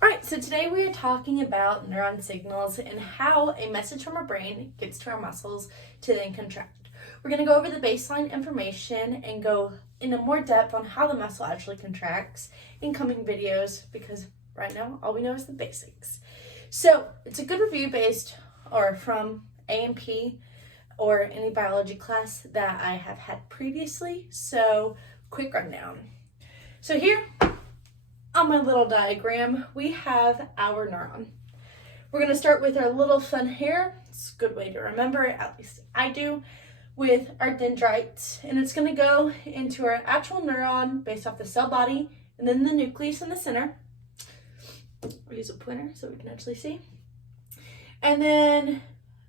Alright, so today we are talking about neuron signals and how a message from our brain gets to our muscles to then contract. We're going to go over the baseline information and go into more depth on how the muscle actually contracts in coming videos because right now all we know is the basics. So it's a good review based or from A&P or any biology class that I have had previously. So quick rundown. So here on my little diagram, we have our neuron. We're going to start with our little fun hair. It's a good way to remember it, at least I do, with our dendrites. And it's going to go into our actual neuron based off the cell body and then the nucleus in the center. We'll use a pointer so we can actually see. And then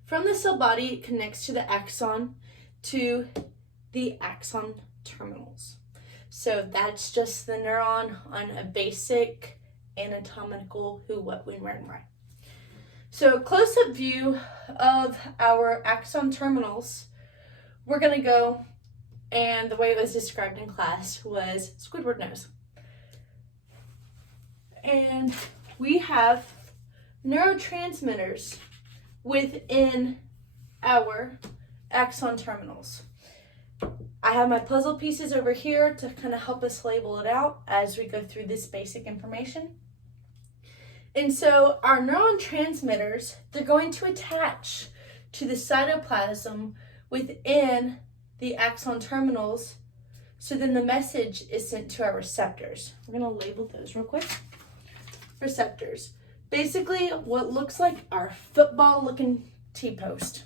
from the cell body, it connects to the axon to the axon terminals. So that's just the neuron on a basic anatomical who, what, when, where, and why. So a close-up view of our axon terminals, we're going to go, and the way it was described in class was Squidward nose. And we have neurotransmitters within our axon terminals. I have my puzzle pieces over here to kind of help us label it out as we go through this basic information. And so our neuron transmitters, they're going to attach to the cytoplasm within the axon terminals. So then the message is sent to our receptors. We're going to label those real quick. Receptors. Basically what looks like our football looking T-post.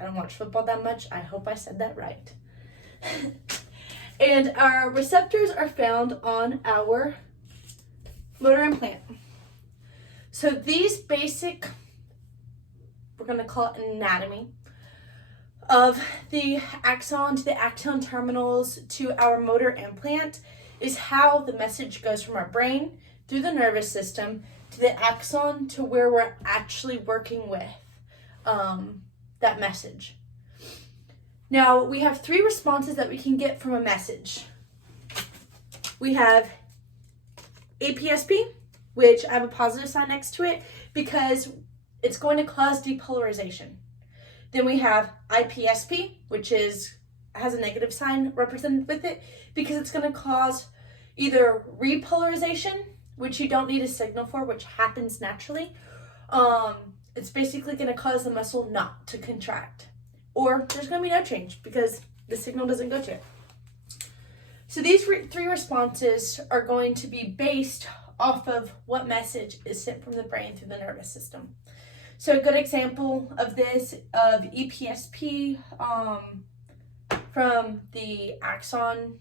I don't watch football that much. I hope I said that right. And our receptors are found on our motor implant. So these basic, we're going to call it anatomy, of the axon to the axon terminals to our motor implant is how the message goes from our brain through the nervous system to the axon to where we're actually working with that message. Now, we have three responses that we can get from a message. We have APSP, which I have a positive sign next to it because it's going to cause depolarization. Then we have IPSP, which has a negative sign represented with it because it's going to cause either repolarization, which you don't need a signal for, which happens naturally. It's basically going to cause the muscle not to contract. Or there's going to be no change because the signal doesn't go to it. So these three responses are going to be based off of what message is sent from the brain through the nervous system. So a good example of this, of EPSP, from the axon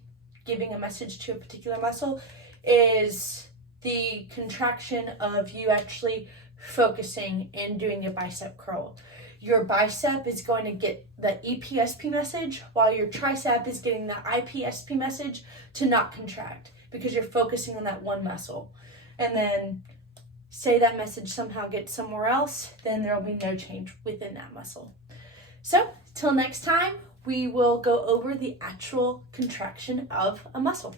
giving a message to a particular muscle, is the contraction of you actually focusing and doing a bicep curl. Your bicep is going to get the EPSP message while your tricep is getting the IPSP message to not contract because you're focusing on that one muscle. And then say that message somehow gets somewhere else, then there will be no change within that muscle. So till next time, we will go over the actual contraction of a muscle.